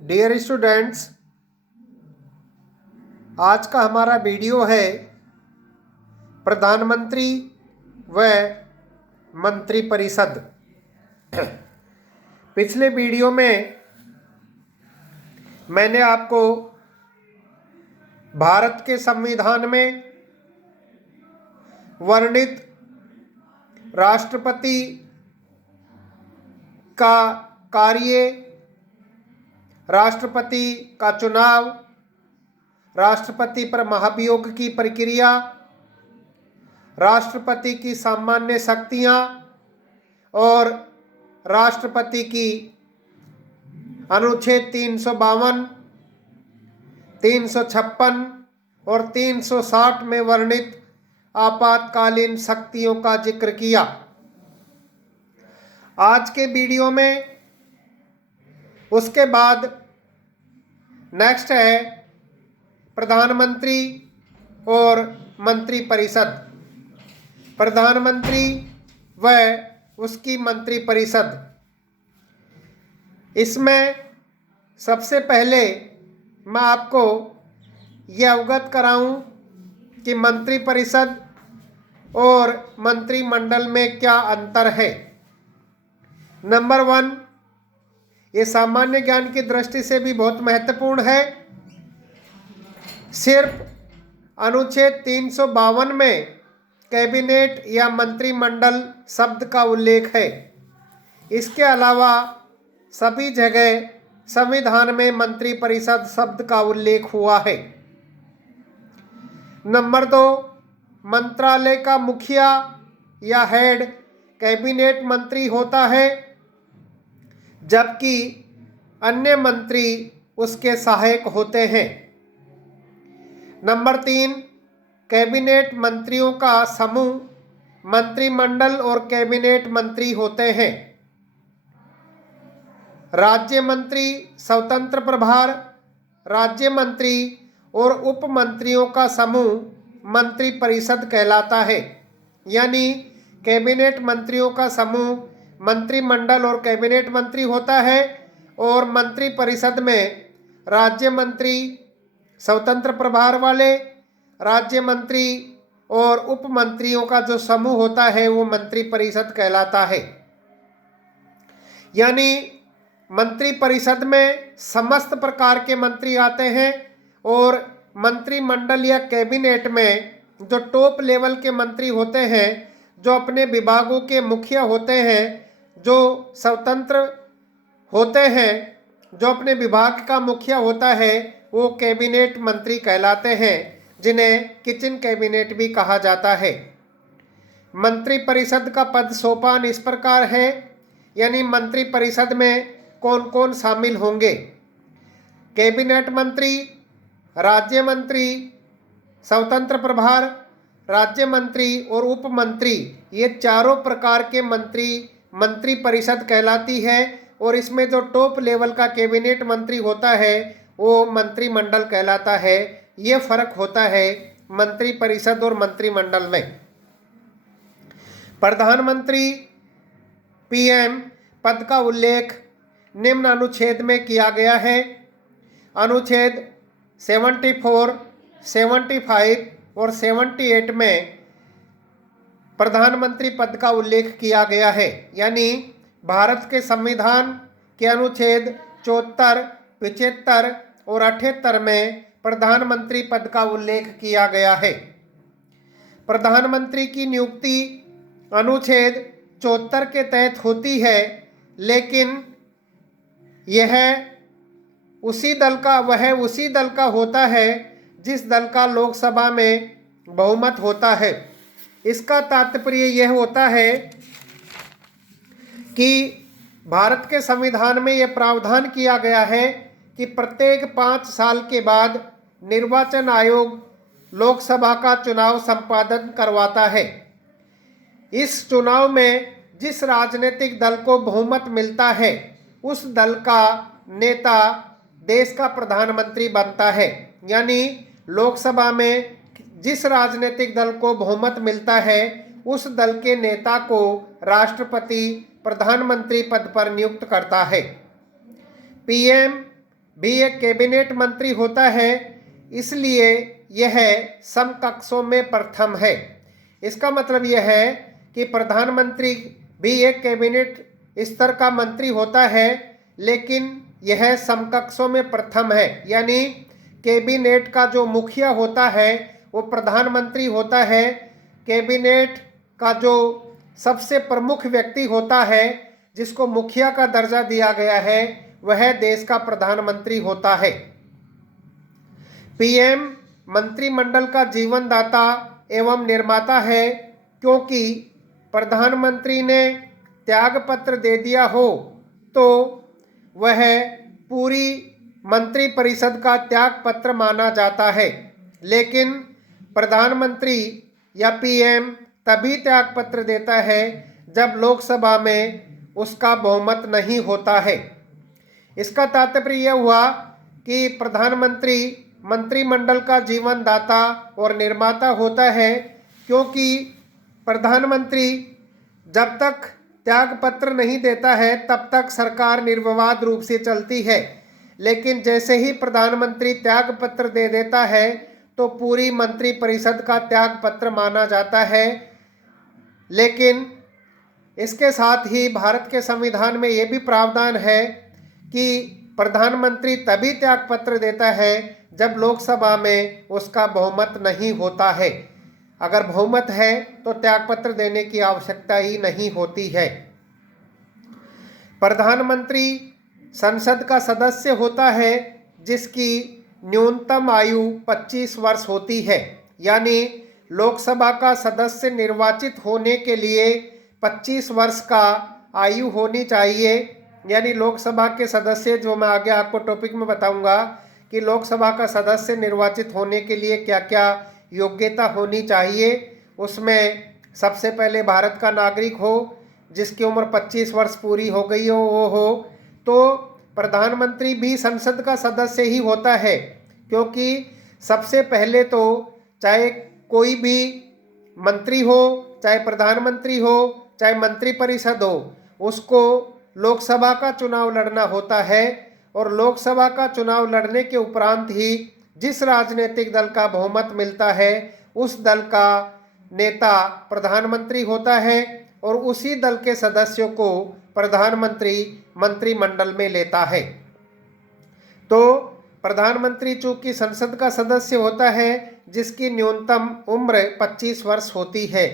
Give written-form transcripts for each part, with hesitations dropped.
Dear students, आज का हमारा वीडियो है प्रधानमंत्री व मंत्रिपरिषद। पिछले वीडियो में मैंने आपको भारत के संविधान में वर्णित राष्ट्रपति का कार्य, राष्ट्रपति का चुनाव, राष्ट्रपति पर महाभियोग की प्रक्रिया, राष्ट्रपति की सामान्य शक्तियां और राष्ट्रपति की अनुच्छेद 352, 356 और 360 में वर्णित आपातकालीन शक्तियों का जिक्र किया। आज के वीडियो में उसके बाद नेक्स्ट है प्रधानमंत्री और मंत्रिपरिषद। प्रधानमंत्री व उसकी मंत्रिपरिषद, इसमें सबसे पहले मैं आपको यह अवगत कराऊं कि मंत्रिपरिषद और मंत्रिमंडल में क्या अंतर है। नंबर 1, ये सामान्य ज्ञान की दृष्टि से भी बहुत महत्वपूर्ण है। सिर्फ अनुच्छेद 352 में कैबिनेट या मंत्रिमंडल शब्द का उल्लेख है। इसके अलावा सभी जगह संविधान में मंत्रिपरिषद शब्द का उल्लेख हुआ है। नंबर 2, मंत्रालय का मुखिया या हेड कैबिनेट मंत्री होता है, जबकि अन्य मंत्री उसके सहायक होते हैं। नंबर 3, कैबिनेट मंत्रियों का समूह मंत्रिमंडल और कैबिनेट मंत्री होते हैं। राज्य मंत्री स्वतंत्र प्रभार, राज्य मंत्री और उप मंत्रियों का समूह मंत्रिपरिषद कहलाता है। यानी कैबिनेट मंत्रियों का समूह मंत्रिमंडल और कैबिनेट मंत्री होता है और मंत्रिपरिषद में राज्य मंत्री, स्वतंत्र प्रभार वाले राज्य मंत्री और उप मंत्रियों का जो समूह होता है वो मंत्रिपरिषद कहलाता है। यानी मंत्रिपरिषद में समस्त प्रकार के मंत्री आते हैं और मंत्रिमंडल या कैबिनेट में जो टॉप लेवल के मंत्री होते हैं, जो अपने विभागों के मुखिया होते हैं, जो स्वतंत्र होते हैं, जो अपने विभाग का मुखिया होता है, वो कैबिनेट मंत्री कहलाते हैं, जिन्हें किचन कैबिनेट भी कहा जाता है। मंत्रिपरिषद का पद सोपान इस प्रकार है, यानी मंत्रिपरिषद में कौन कौन शामिल होंगे। कैबिनेट मंत्री, राज्य मंत्री, स्वतंत्र प्रभार, राज्य मंत्री और उप मंत्री, ये चारों प्रकार के मंत्री मंत्रिपरिषद कहलाती है। और इसमें जो टॉप लेवल का कैबिनेट मंत्री होता है वो मंत्रिमंडल कहलाता है। ये फर्क होता है मंत्रिपरिषद और मंत्रिमंडल में। प्रधानमंत्री पीएम पद का उल्लेख निम्न अनुच्छेद में किया गया है। अनुच्छेद 74, 75 और 78 में प्रधानमंत्री पद का उल्लेख किया गया है। यानी भारत के संविधान के अनुच्छेद 74, 75 और 78 में प्रधानमंत्री पद का उल्लेख किया गया है। प्रधानमंत्री की नियुक्ति अनुच्छेद 74 के तहत होती है, लेकिन वह उसी दल का होता है जिस दल का लोकसभा में बहुमत होता है। इसका तात्पर्य यह होता है कि भारत के संविधान में यह प्रावधान किया गया है कि प्रत्येक 5 साल के बाद निर्वाचन आयोग लोकसभा का चुनाव संपादन करवाता है। इस चुनाव में जिस राजनीतिक दल को बहुमत मिलता है उस दल का नेता देश का प्रधानमंत्री बनता है। यानी लोकसभा में जिस राजनीतिक दल को बहुमत मिलता है उस दल के नेता को राष्ट्रपति प्रधानमंत्री पद पर नियुक्त करता है। पीएम भी एक कैबिनेट मंत्री होता है, इसलिए यह समकक्षों में प्रथम है। इसका मतलब यह है कि प्रधानमंत्री भी एक कैबिनेट स्तर का मंत्री होता है, लेकिन यह समकक्षों में प्रथम है। यानी कैबिनेट का जो मुखिया होता है वो प्रधानमंत्री होता है। कैबिनेट का जो सबसे प्रमुख व्यक्ति होता है, जिसको मुखिया का दर्जा दिया गया है, वह देश का प्रधानमंत्री होता है। पीएम मंत्रिमंडल का जीवनदाता एवं निर्माता है, क्योंकि प्रधानमंत्री ने त्यागपत्र दे दिया हो तो वह पूरी मंत्रिपरिषद का त्यागपत्र माना जाता है। लेकिन प्रधानमंत्री या पीएम तभी त्यागपत्र देता है जब लोकसभा में उसका बहुमत नहीं होता है। इसका तात्पर्य यह हुआ कि प्रधानमंत्री मंत्रिमंडल का जीवनदाता और निर्माता होता है, क्योंकि प्रधानमंत्री जब तक त्यागपत्र नहीं देता है तब तक सरकार निर्विवाद रूप से चलती है। लेकिन जैसे ही प्रधानमंत्री त्यागपत्र दे देता है तो पूरी मंत्रिपरिषद का त्यागपत्र माना जाता है। लेकिन इसके साथ ही भारत के संविधान में यह भी प्रावधान है कि प्रधानमंत्री तभी त्यागपत्र देता है जब लोकसभा में उसका बहुमत नहीं होता है। अगर बहुमत है तो त्यागपत्र देने की आवश्यकता ही नहीं होती है। प्रधानमंत्री संसद का सदस्य होता है जिसकी न्यूनतम आयु 25 वर्ष होती है। यानी लोकसभा का सदस्य निर्वाचित होने के लिए 25 वर्ष का आयु होनी चाहिए। यानी लोकसभा के सदस्य, जो मैं आगे आपको टॉपिक में बताऊंगा कि लोकसभा का सदस्य निर्वाचित होने के लिए क्या क्या योग्यता होनी चाहिए, उसमें सबसे पहले भारत का नागरिक हो, जिसकी उम्र 25 वर्ष पूरी हो गई हो वो हो। तो प्रधानमंत्री भी संसद का सदस्य ही होता है, क्योंकि सबसे पहले तो चाहे कोई भी मंत्री हो, चाहे प्रधानमंत्री हो, चाहे मंत्रिपरिषद हो, उसको लोकसभा का चुनाव लड़ना होता है। और लोकसभा का चुनाव लड़ने के उपरांत ही जिस राजनीतिक दल का बहुमत मिलता है उस दल का नेता प्रधानमंत्री होता है, और उसी दल के सदस्यों को प्रधानमंत्री मंत्रिमंडल में लेता है। तो प्रधानमंत्री चूंकि संसद का सदस्य होता है जिसकी न्यूनतम उम्र 25 वर्ष होती है।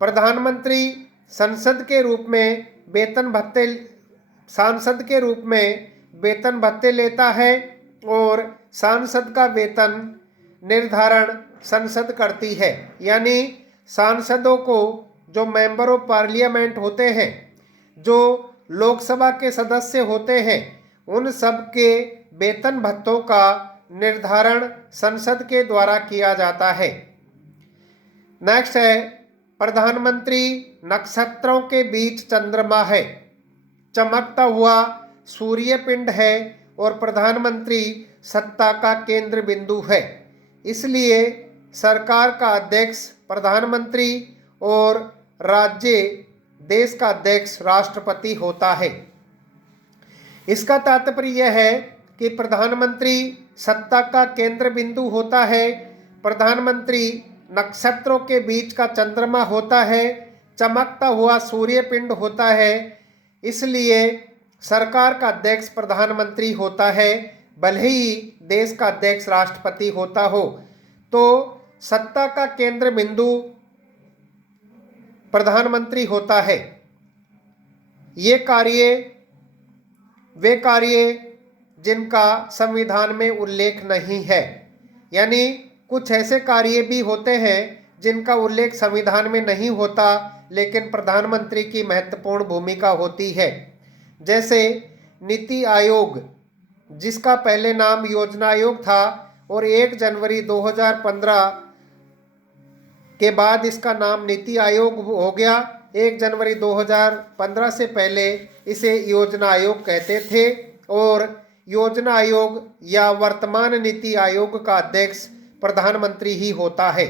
प्रधानमंत्री सांसद के रूप में वेतन भत्ते लेता है, और सांसद का वेतन निर्धारण संसद करती है। यानी सांसदों को, जो मेंबर ऑफ पार्लियामेंट होते हैं, जो लोकसभा के सदस्य होते हैं, उन सब के वेतन भत्तों का निर्धारण संसद के द्वारा किया जाता है। नेक्स्ट है, प्रधानमंत्री नक्षत्रों के बीच चंद्रमा है, चमकता हुआ सूर्य पिंड है, और प्रधानमंत्री सत्ता का केंद्र बिंदु है। इसलिए सरकार का अध्यक्ष प्रधानमंत्री और देश का अध्यक्ष राष्ट्रपति होता है। इसका तात्पर्य यह है कि प्रधानमंत्री सत्ता का केंद्र बिंदु होता है, प्रधानमंत्री नक्षत्रों के बीच का चंद्रमा होता है, चमकता हुआ सूर्य पिंड होता है। इसलिए सरकार का अध्यक्ष प्रधानमंत्री होता है, भले ही देश का अध्यक्ष राष्ट्रपति होता हो। तो सत्ता का केंद्र बिंदु प्रधानमंत्री होता है। वे कार्य जिनका संविधान में उल्लेख नहीं है, यानी कुछ ऐसे कार्य भी होते हैं जिनका उल्लेख संविधान में नहीं होता, लेकिन प्रधानमंत्री की महत्वपूर्ण भूमिका होती है। जैसे नीति आयोग, जिसका पहले नाम योजना आयोग था, और 1 जनवरी 2015 के बाद इसका नाम नीति आयोग हो गया। 1 जनवरी 2015 से पहले इसे योजना आयोग कहते थे, और योजना आयोग या वर्तमान नीति आयोग का अध्यक्ष प्रधानमंत्री ही होता है।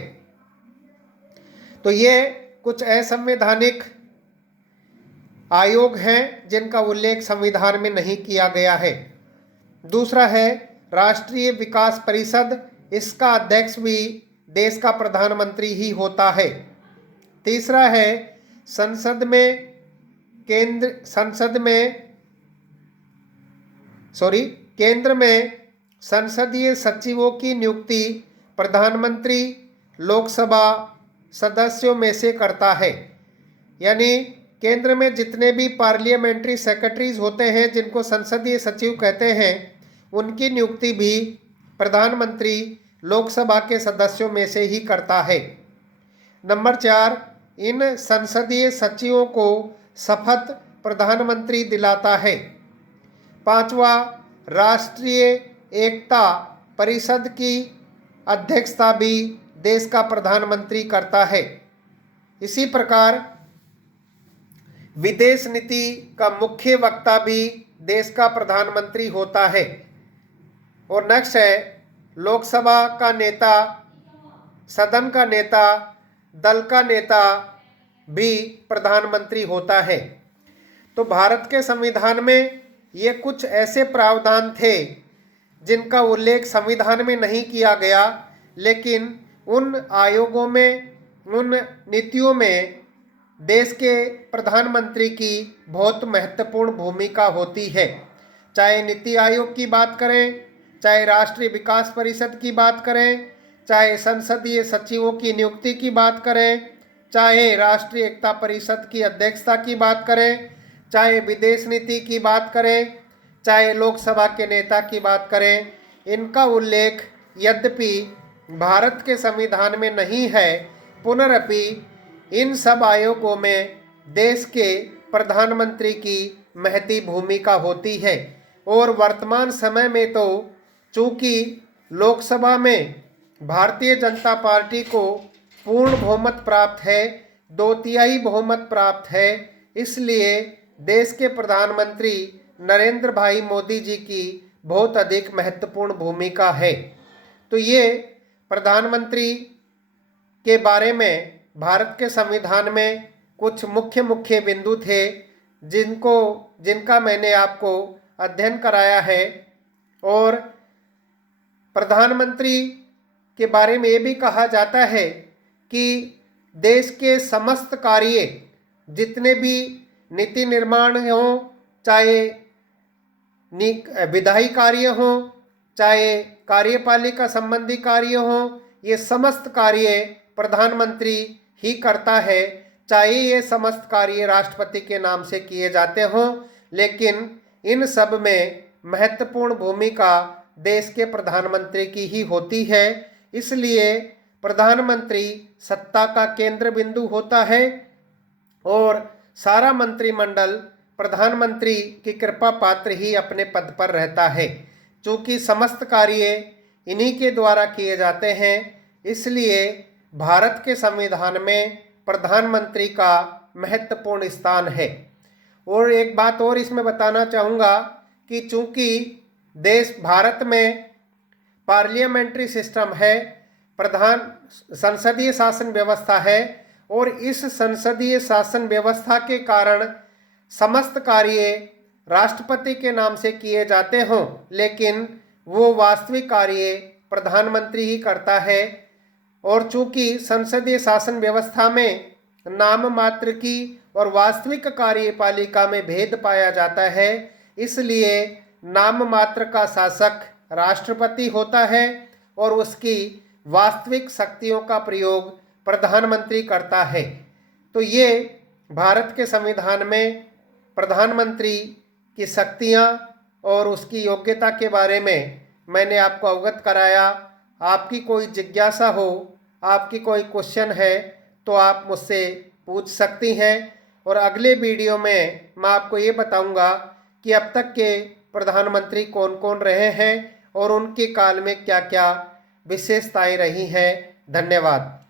तो ये कुछ असंवैधानिक आयोग हैं जिनका उल्लेख संविधान में नहीं किया गया है। दूसरा है राष्ट्रीय विकास परिषद, इसका अध्यक्ष भी देश का प्रधानमंत्री ही होता है। तीसरा है केंद्र में संसदीय सचिवों की नियुक्ति प्रधानमंत्री लोकसभा सदस्यों में से करता है। यानी केंद्र में जितने भी पार्लियामेंट्री सेक्रेटरीज होते हैं, जिनको संसदीय सचिव कहते हैं, उनकी नियुक्ति भी प्रधानमंत्री लोकसभा के सदस्यों में से ही करता है। नंबर 4, इन संसदीय सचिवों को शपथ प्रधानमंत्री दिलाता है। 5वां, राष्ट्रीय एकता परिषद की अध्यक्षता भी देश का प्रधानमंत्री करता है। इसी प्रकार विदेश नीति का मुख्य वक्ता भी देश का प्रधानमंत्री होता है। और नेक्स्ट है लोकसभा का नेता, सदन का नेता, दल का नेता भी प्रधानमंत्री होता है। तो भारत के संविधान में ये कुछ ऐसे प्रावधान थे जिनका उल्लेख संविधान में नहीं किया गया, लेकिन उन आयोगों में, उन नीतियों में देश के प्रधानमंत्री की बहुत महत्वपूर्ण भूमिका होती है। चाहे नीति आयोग की बात करें, चाहे राष्ट्रीय विकास परिषद की बात करें, चाहे संसदीय सचिवों की नियुक्ति की बात करें, चाहे राष्ट्रीय एकता परिषद की अध्यक्षता की बात करें, चाहे विदेश नीति की बात करें, चाहे लोकसभा के नेता की बात करें, इनका उल्लेख यद्यपि भारत के संविधान में नहीं है, पुनरपि इन सब आयोगों में देश के प्रधानमंत्री की महती भूमिका होती है। और वर्तमान समय में तो चूँकि लोकसभा में भारतीय जनता पार्टी को पूर्ण बहुमत प्राप्त है, 2/3 बहुमत प्राप्त है, इसलिए देश के प्रधानमंत्री नरेंद्र भाई मोदी जी की बहुत अधिक महत्वपूर्ण भूमिका है। तो ये प्रधानमंत्री के बारे में भारत के संविधान में कुछ मुख्य बिंदु थे जिनका मैंने आपको अध्ययन कराया है। और प्रधानमंत्री के बारे में ये भी कहा जाता है कि देश के समस्त कार्य, जितने भी नीति निर्माण हों, चाहे विधायी कार्य हों, चाहे कार्यपालिका संबंधी कार्य हों, ये समस्त कार्य प्रधानमंत्री ही करता है। चाहे ये समस्त कार्य राष्ट्रपति के नाम से किए जाते हों, लेकिन इन सब में महत्वपूर्ण भूमिका देश के प्रधानमंत्री की ही होती है। इसलिए प्रधानमंत्री सत्ता का केंद्र बिंदु होता है और सारा मंत्रिमंडल प्रधानमंत्री की कृपा पात्र ही अपने पद पर रहता है। चूँकि समस्त कार्य इन्हीं के द्वारा किए जाते हैं, इसलिए भारत के संविधान में प्रधानमंत्री का महत्वपूर्ण स्थान है। और एक बात और इसमें बताना चाहूँगा कि चूँकि भारत में पार्लियामेंट्री सिस्टम है, संसदीय शासन व्यवस्था है, और इस संसदीय शासन व्यवस्था के कारण समस्त कार्य राष्ट्रपति के नाम से किए जाते हों, लेकिन वो वास्तविक कार्य प्रधानमंत्री ही करता है। और चूँकि संसदीय शासन व्यवस्था में नाम मात्र की और वास्तविक कार्यपालिका में भेद पाया जाता है, इसलिए नाम मात्र का शासक राष्ट्रपति होता है और उसकी वास्तविक शक्तियों का प्रयोग प्रधानमंत्री करता है। तो ये भारत के संविधान में प्रधानमंत्री की शक्तियाँ और उसकी योग्यता के बारे में मैंने आपको अवगत कराया। आपकी कोई जिज्ञासा हो, आपकी कोई क्वेश्चन है, तो आप मुझसे पूछ सकती हैं। और अगले वीडियो में मैं आपको ये बताऊंगा कि अब तक के प्रधानमंत्री कौन कौन रहे हैं और उनके काल में क्या क्या विशेषताएं रही हैं। धन्यवाद।